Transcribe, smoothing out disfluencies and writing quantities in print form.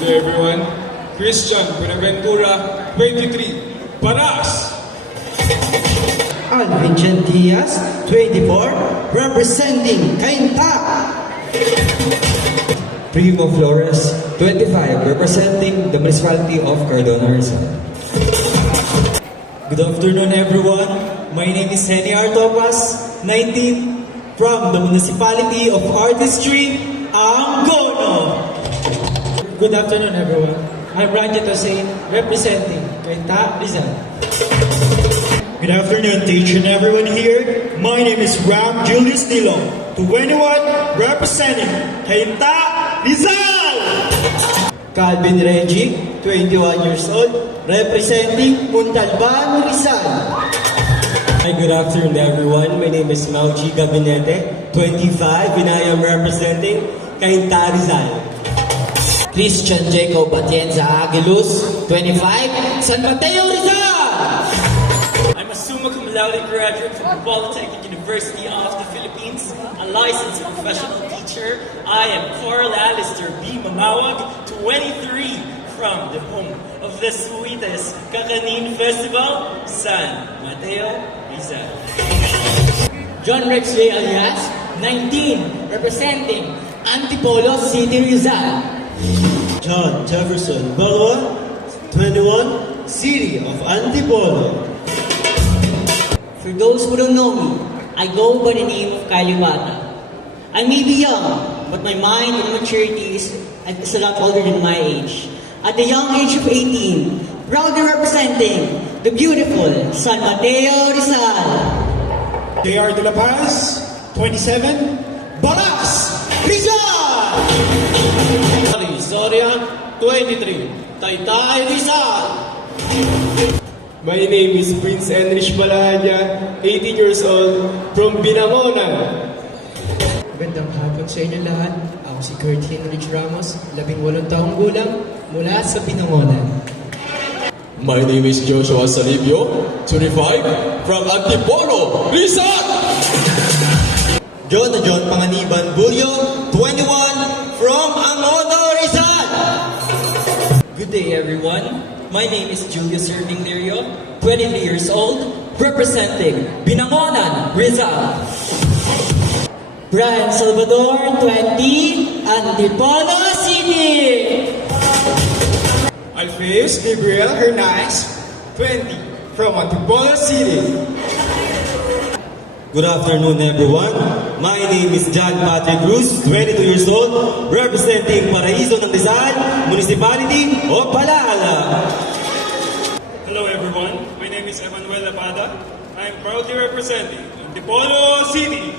Good day everyone. Christian Buenaventura, 23, Paras. Alvin Diaz, 24, representing Cainta. Primo Flores, 25, representing the municipality of Cardona, Rizal. Good afternoon, everyone. My name is Henny Artopas, 19, from the municipality of Artistry, Angono. Good afternoon, everyone. I'm Ranjit Hussain, representing Cainta, Rizal. Good afternoon to each and everyone here. My name is Ram Julius Nilong, 21, representing Cainta, Rizal. Calvin Reggie, 21 years old, representing Montalban, Rizal. Hi, good afternoon, everyone. My name is Mauji Gabinete, 25, and I am representing Cainta, Rizal. Christian Jacob Atienza Aguiluz, 25, San Mateo, Rizal. I'm a summa cum laude graduate from the Polytechnic University of the Philippines, a licensed professional teacher. I am Carl Alistair B. Mamawag, 23, from the home of the sweetest Kakanin Festival, San Mateo, Rizal. John Rex Ray Alias, 19, representing Antipolo City, Rizal. John Jefferson Balwa, 21, City of Antipolo. For those who don't know me, I go by the name of Kylie Bata. I may be young, but my mind and maturity is a lot older than my age. At the young age of 18, proudly representing the beautiful San Mateo, Rizal. J.R. De La Paz, 27, Baras, Rizal. Soria, 23, Taytay, Rizal. My name is Prince Enrich Balahanya, 18 years old, from Binangonan. Magandang hapon sa inyo lahat. Ako si Kurt Henrich Ramos, 18 taong gulang, mula sa Binangonan. My name is Joshua Salibio, 25, from Antipolo, Rizal! John Panganiban Bulyo, 21, from Angono, Rizal. Good day, everyone. My name is Julius Irving Lirio, 23 years old, representing Binangonan, Rizal. Brian Salvador, 20, Antipolo City. Alpheus Gabriel Hernandez, 20, from Antipolo City. Good afternoon, everyone. My name is John Patrick Cruz, 22 years old, representing Paraiso ng Rizal, Municipality of Palala. Hello everyone, my name is Emmanuel Lapada. I am proudly representing Antipolo City.